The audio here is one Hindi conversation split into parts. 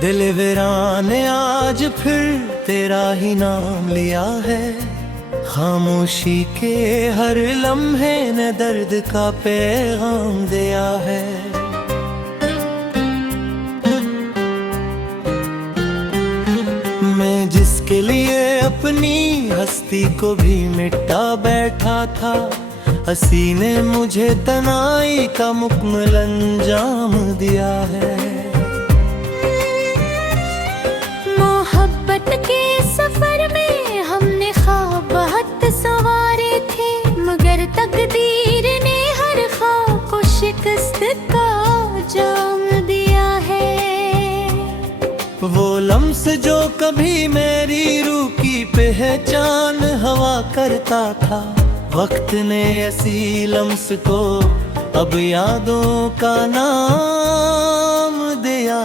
दिल वीरान ने आज फिर तेरा ही नाम लिया है। खामोशी के हर लम्हे ने दर्द का पैगाम दिया है। मैं जिसके लिए अपनी हस्ती को भी मिटा बैठा था, हंसी ने मुझे तनाई का मुकम्मल अंजाम दिया है। मोहब्बत के सफर में हमने ख्वाब बहुत सवारे थे, मगर तकदीर ने हर ख्वाब को शिकस्त का जाम दिया है। वो लम्स जो कभी मेरी रूह की पहचान हवा करता था, वक्त ने ऐसी लम्स को अब यादों का नाम दिया।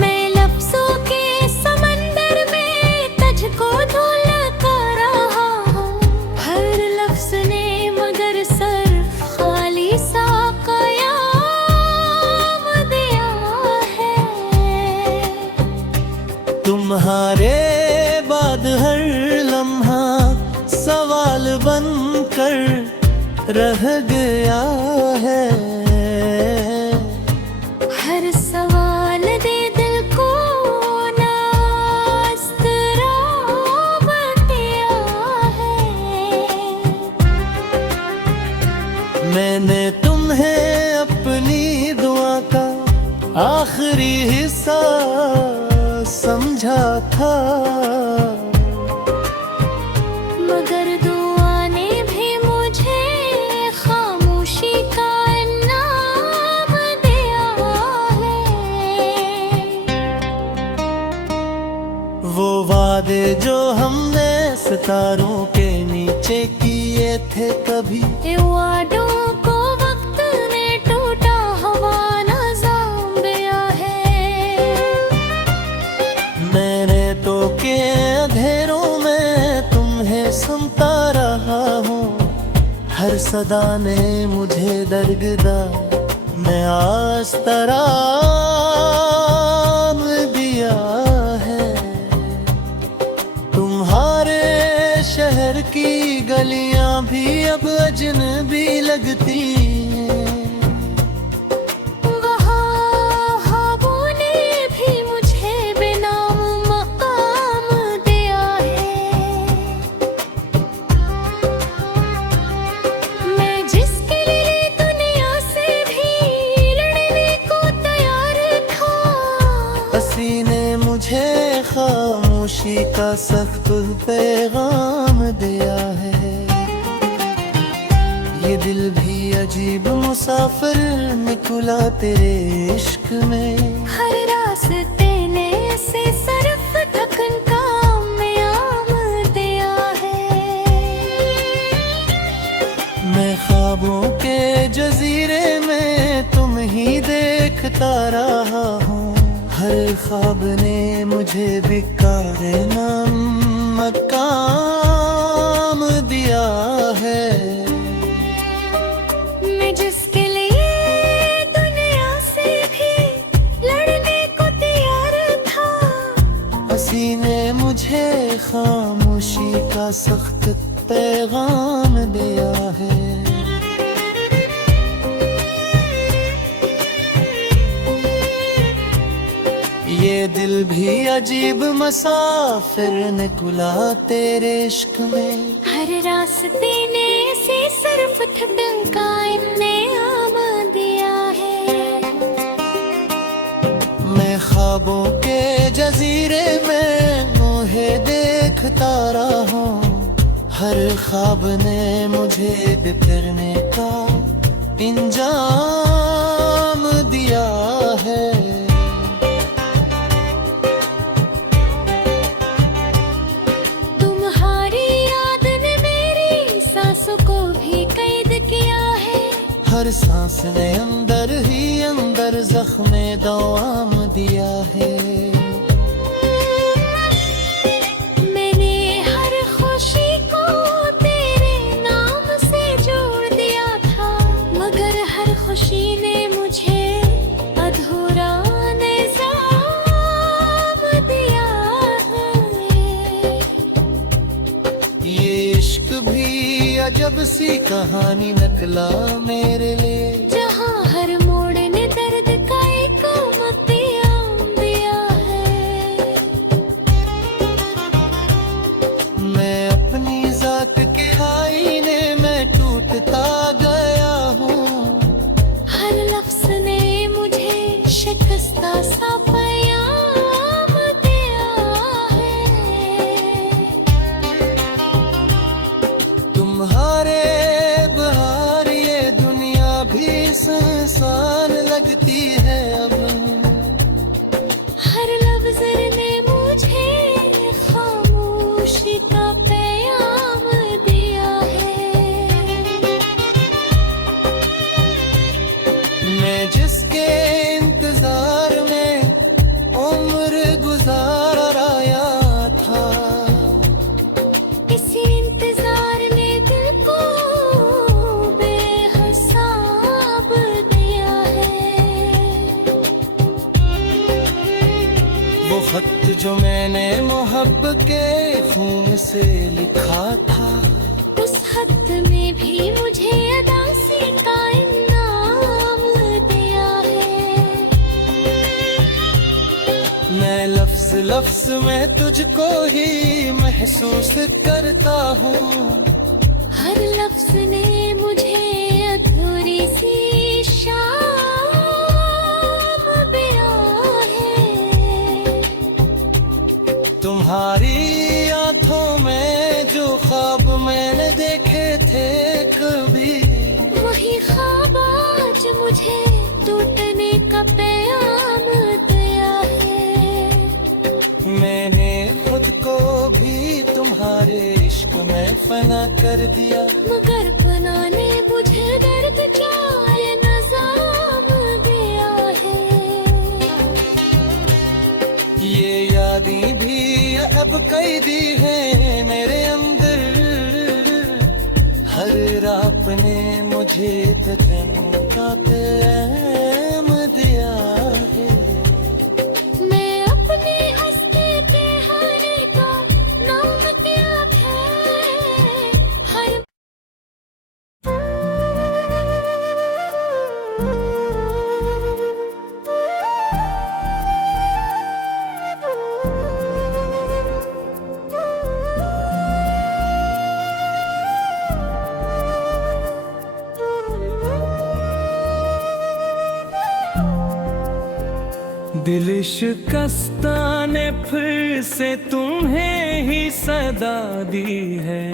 मैं लफ्जों के समंदर में तुझको ढूंढता रहा हूँ, हर लफ्ज ने मगर सिर्फ खाली सा कयाम दिया है। तुम्हारे बाद हर लम्हा सवाल बनकर रह गया है। हर सवाल दे दिल को नाज़्तराब दिया है। मैंने तुम्हें अपनी दुआ का आखिरी हिस्सा समझा था, मगर दुआ ने भी मुझे खामोशी का इनाम दिया है। वो वादे जो हमने सितारों के नीचे किए थे कभी, ये वादों को वक्त ने टूटा हवा नज़ाम दिया है। मैंने तो के अंधेरों में तुम्हें सुनता रहा हूँ, हर सदा ने मुझे दरगदा में आस्तराम दिया है। तुम्हारे शहर की गलियां भी अब अजनबी लगती हैं। हंसी ने मुझे खामोशी का सख्त पैगाम दिया है। ये दिल भी अजीब मुसाफिर निकला तेरे इश्क में। हर रास्ते ने ऐसे सरफ थकन काम में आम दिया है। मैं ख्वाबों के जजीरे में तुम ही देखता रहा हूँ, हर ख्वाब ने मुझे बिकारे नाम मकाम दिया है। मैं जिसके लिए दुनिया से भी लड़ने को तैयार था, हंसी ने मुझे खामोशी का सख्त पैगाम दिया है। ये दिल भी अजीब मुसाफिर निकला तेरे इश्क में। हर रास्ते ने ऐसे सिर्फ ठंडका इन्ने आम दिया है। मैं ख्वाबों के जजीरे में मोहे देखता रहा हूँ, हर ख्वाब ने मुझे बिखरने का इंजाम दिया है। हर सांस ने अंदर ही अंदर जख्मे दवाम दिया है। मैंने हर खुशी को तेरे नाम से जोड़ दिया था, अजब सी कहानी नकला मेरे लिए। जहाँ हर मोड़ ने दर्द का एक मतियाम दिया है। मैं अपनी जात के आईने में टूटता गया हूँ। हर लफ्ज ने मुझे शिकस्ता सा पैगाम दिया है। तुम्हारे बहार ये दुनिया भी सुनसान लगती है अब। हर लफ्ज ने मुझे खामोशी का पैगाम दिया है। मैं जिसके इंतजार में उम्र गुजार आया था, इसी इंतजार ने दिल को बेहिसाब दिया है। वो खत जो मैंने मोहब्बत के खून से लिखा था, उस खत में भी मुझे अदासी का इनाम दिया है। मैं लफ्ज लफ्ज में तुझको ही महसूस करता हूँ। हर लफ्ज ने मुझे अधूरी सी शाम दिया है। तुम्हारी आंखों में जो ख्वाब मैंने देखे थे कभी, वही ख्वाब आज मुझे टूटने का पैगाम दिया है। मैंने खुद को भी तुम्हारे इश्क में फना कर दिया। मगर फना ने मुझे दर्द चाहे नजाम दिया है। ये यादें भी अब कैदी हैं मेरे अंदर। हर रात ने मुझे तन का पैगाम दिया है। मैं अपने हस्ते के हारे का नाम क्या है। हर दिल शिकस्ता ने फिर से तुम्हें ही सदा दी है।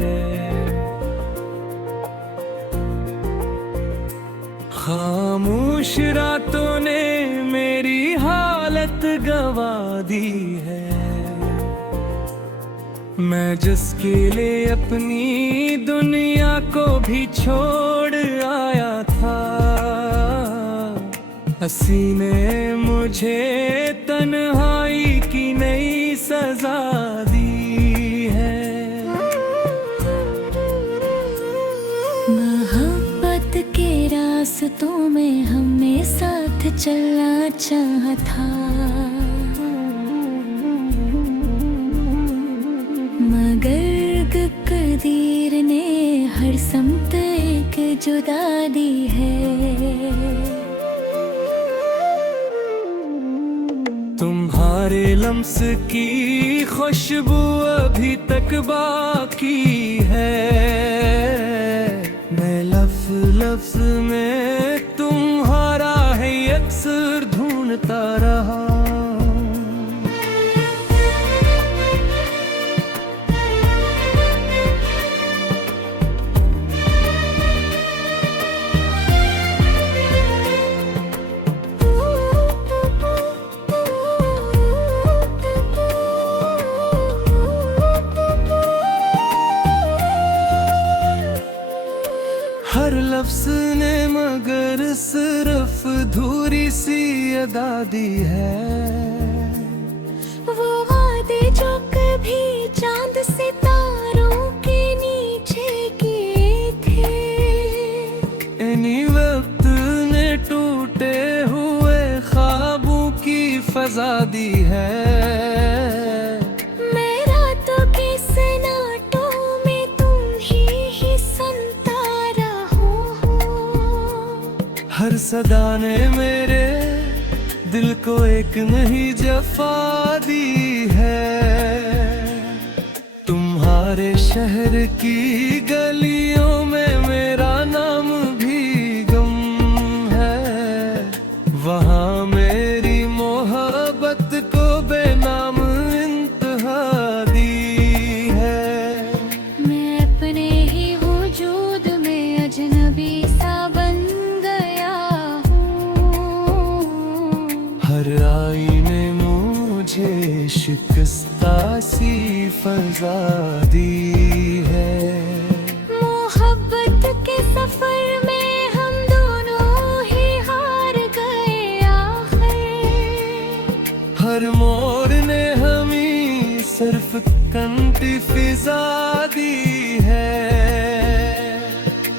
खामोश रातों ने मेरी हालत गवा दी है। मैं जिसके लिए अपनी दुनिया को भी छोड़ आया था, हंसी ने मुझे तन्हाई की नई सजा दी है। मोहब्बत के रास्तों में हमें साथ चलना चाहा था, मगर कदीर ने हर समत एक जुदा दी है। तुम्हारे लम्स की खुशबू अभी तक बाकी है। मैं लफ्ज लफ्ज में तुम्हारा है अक्सर ढूंढता रहा। हर लफ्ज ने मगर सिर्फ धूरी सी अदा दी है। वो वादे जो कभी चांद सितारों के नीचे किए थे, इन्हीं वक्त ने टूटे हुए ख्वाबों की फजा दी है। मैं रातों के सन्नाटों में तुम ही संत हर सदा ने मेरे दिल को एक नहीं जफा दी है। तुम्हारे शहर की गलियों में मेरा नाम भी गम है। वहाँ मेरी मोहब्बत को बेनाम इंतहा दी है। मैं अपने ही वजूद में अजनबी सा बन गया हूँ। हर आईने मुझे शिकस्ता सी फजा दी है। मोहब्बत के सफर में हम दोनों ही हार गए आखिर। हर मोड़ ने हमें सिर्फ कंटी फिजा दी है।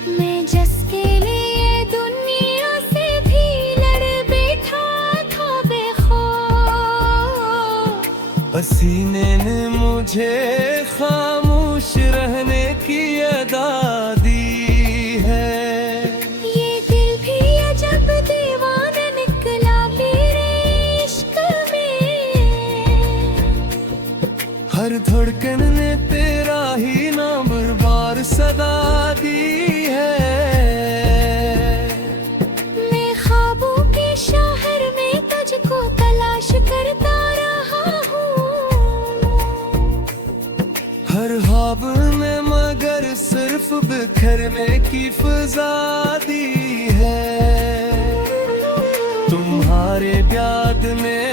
मैं जिसके लिए दुनिया से भी लड़ बैठा था बेखौफ। पसीने ने मुझे खामोश रहने की अदा दी है। ये दिल भी अजब दीवाना निकला मेरे इश्क में। हर धड़कन ने तेरा ही नाम बार सदा दी है। मैं ख्वाबों के शहर में तुझको तलाश करता रहा हूँ। हर ख्वाब में मगर सिर्फ बिखरने की फजा दी है। तुम्हारे याद में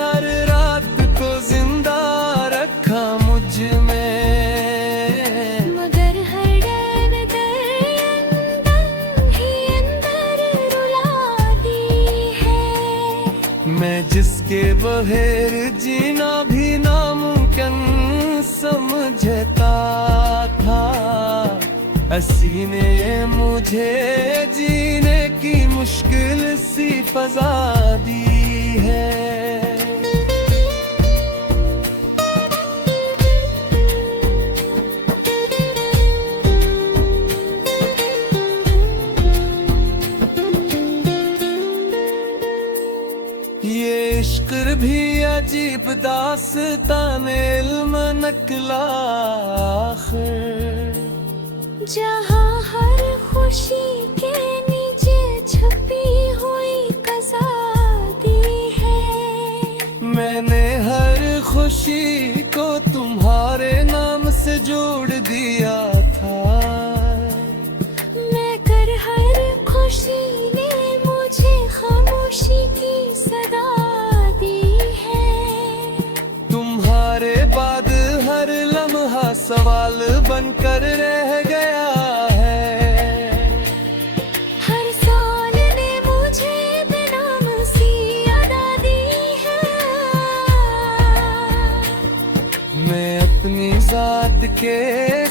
हर रात को जिंदा रखा मुझ में। मगर हर डर अंदर ही अंदर रुला दी है। मैं जिसके बगैर जीना भी नामुमकिन समझता था। हंसी ने मुझे जीने की मुश्किल सी फजा दी है। ये इश्क भी अजीब दास्तान इल्म नकला आखिर। जहाँ हर खुशी के नीचे छुपी हुई कज़ा दी है। मैंने हर खुशी को तुम्हारे नाम से जोड़ दिया था। मैं कर हर खुशी ने मुझे खामोशी की सदा दी है। तुम्हारे बाद हर लम्हा सवाल बनकर रह गया है। हर साल ने मुझे बेनाम सी अदा दी है। मैं अपनी जात के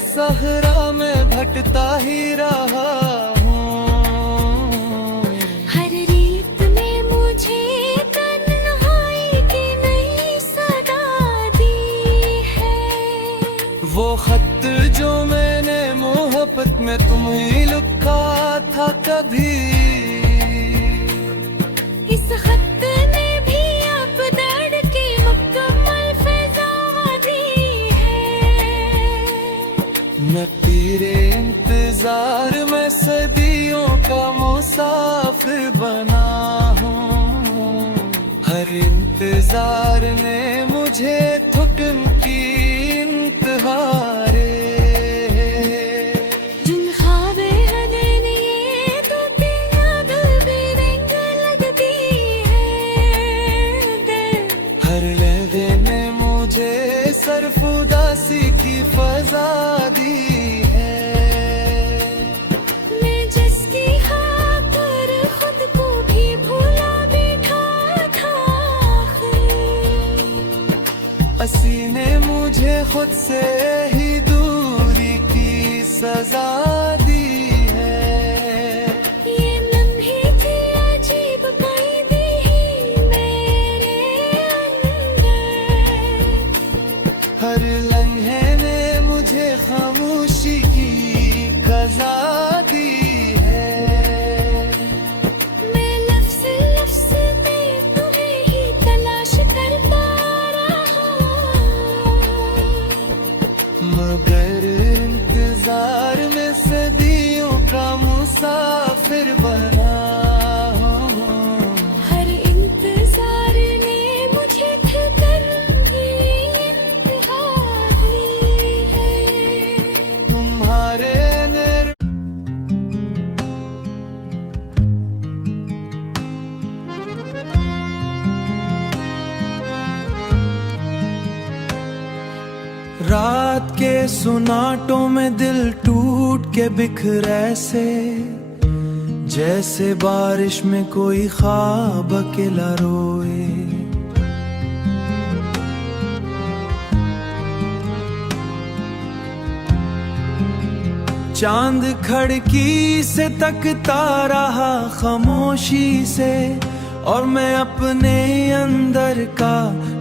सहरा में भटता ही रहा हूँ। हर रीत ने मुझे तन्हाई की नई सदा दी है। वो खत जो मैंने मोहब्बत में तुम ही लिखा था कभी। इस खत ने भी अब दर्द की मुकम्मल फज़ा दी है। मैं तेरे इंतजार में सदियों का मुसाफिर बना हूँ। हर इंतजार ने मुझे थकन की इंतहा रे। जिन ख्वाबे हदें ये तो याद भी रंग लगती है दिल। हर लहजे ने मुझे सिर्फ उदासी की फजा दी है। मैं जिसकी खातिर खुद को भी भूला बैठा था आखिर। पसीने मुझे खुद से ही दूरी की सजा दी है। ये लम्हे की अजीब कैदी ही मेरे अंदर। हर लम्हे ने मुझे खामोशी की सजा दी है। सुनाटों में दिल टूट के बिखरे से, जैसे बारिश में कोई ख्वाब अकेला रोए। चांद खिड़की से तकता रहा खामोशी से, और मैं अपने अंदर का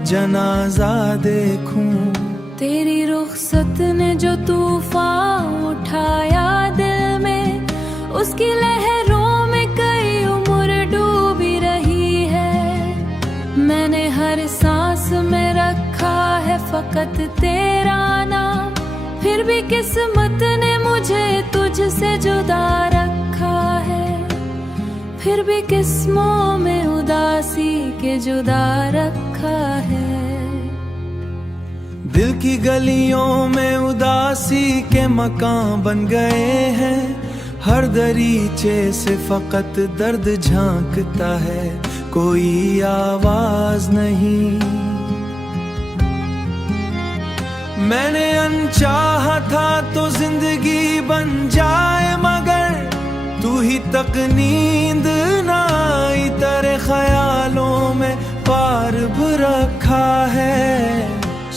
जनाजा देखूं। तेरी रुखसत ने जो तूफान उठाया दिल में, उसकी लहरों में कई उम्र डूबी रही है। मैंने हर सांस में रखा है फकत तेरा नाम, फिर भी किस्मत ने मुझे तुझसे जुदा रखा है। फिर भी किस्मों में उदासी के जुदा रखा है। दिल की गलियों में उदासी के मकान बन गए हैं, हर दरीचे से फकत दर्द झांकता है, कोई आवाज नहीं। मैंने अनचाहा था तो जिंदगी बन जाए, मगर तू ही तक नींद ना आई, तेरे ख्यालों में पार रखा है।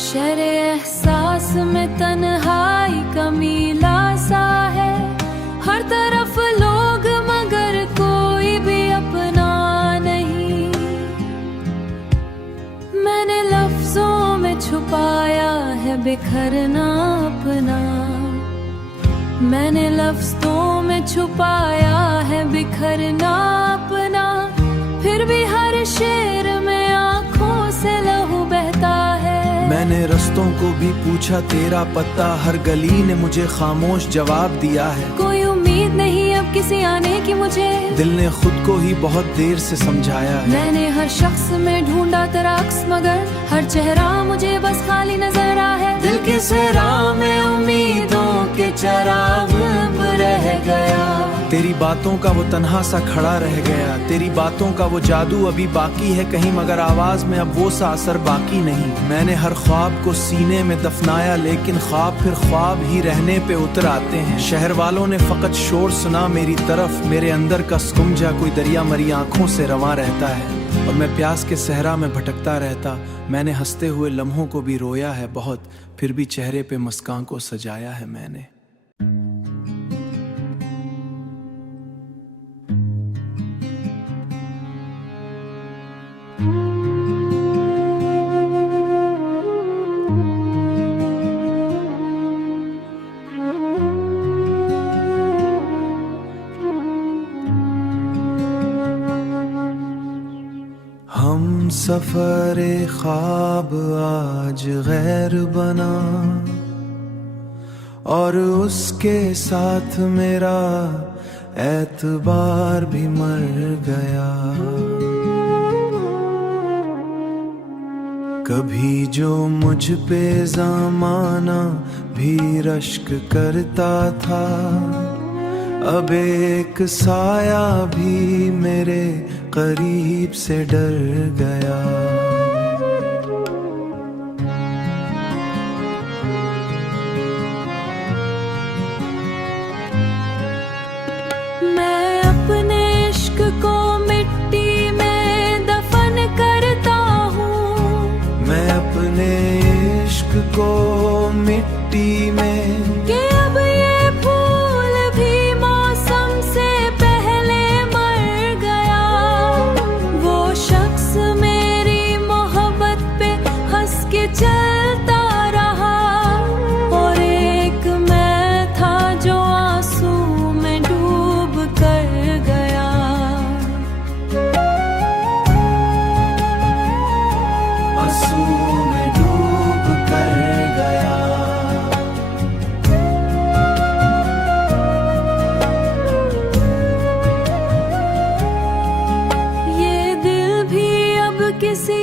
शरे एहसास में तन्हाई का मीला सा है, हर तरफ लोग मगर कोई भी अपना नहीं। मैंने लफ्जों में छुपाया है बिखरना अपना, मैंने लफ्जों में छुपाया है बिखरना अपना। फिर भी हर शेर में आंखों से लहू बहता है। मैंने रस्तों को भी पूछा तेरा पता, हर गली ने मुझे खामोश जवाब दिया है। कोई उम्मीद नहीं अब किसी आने की मुझे, दिल ने खुद को ही बहुत देर से समझाया है। मैंने हर शख्स में ढूंढा तेरा अक्स, मगर हर चेहरा मुझे बस खाली नजर आ है। दिल के सहरा में उम्मीदों के चराग रह गया, तेरी बातों का वो तन्हा सा खड़ा रह गया। तेरी बातों का वो जादू अभी बाकी है कहीं, मगर आवाज में अब वो सा असर बाकी नहीं। मैंने हर ख्वाब को सीने में दफनाया, लेकिन ख्वाब फिर ख्वाब ही रहने पे उतर आते हैं। शहर वालों ने फकत शोर सुना मेरी तरफ, मेरे अंदर का स्कुंजा कोई दरिया मरी आंखों से रवां रहता है, और मैं प्यास के सहरा में भटकता रहता। मैंने हंसते हुए लम्हों को भी रोया है बहुत, फिर भी चेहरे पे मुस्कान को सजाया है मैंने। हम सफरे ख्वाब आज गैर बना, और उसके साथ मेरा एतबार भी मर गया। कभी जो मुझ पे ज़माना भी रश्क करता था, अब एक साया भी मेरे करीब से डर गया। मैं अपने इश्क को मिट्टी में दफन करता हूँ, मैं अपने इश्क को मिट्टी में, कि अब ये फूल भी मौसम से पहले मर गया। वो शख्स मेरी मोहब्बत पे हंस के चलता रहा, और एक मैं था जो आंसू में डूब कर गया। आंसू में डूब कर गया। ये दिल भी अब किसी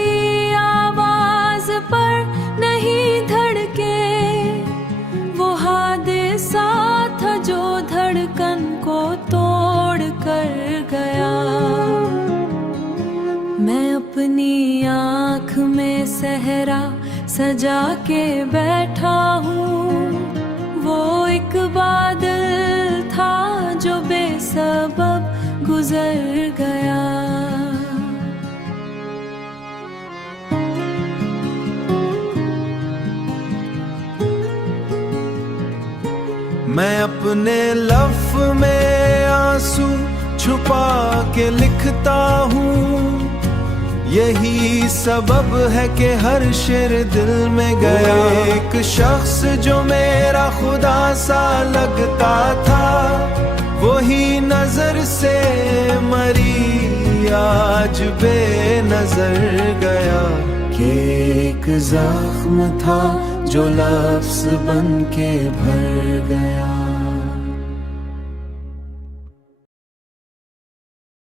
आवाज पर नहीं धड़के, वो हादसा था जो धड़कन को तोड़ कर गया। मैं अपनी आँख में सहरा सजा के बैठा हूँ, एक बादल था जो बेसबब गुजर गया। मैं अपने लफ्ज़ में आंसू छुपा के लिखता हूँ, यही सबब है कि हर शेर दिल में गया। एक शख्स जो मेरा खुदा सा लगता था, वही नजर से मरी आज बेनजर गया। कि एक जख्म था जो लफ्ज़ बन के भर गया।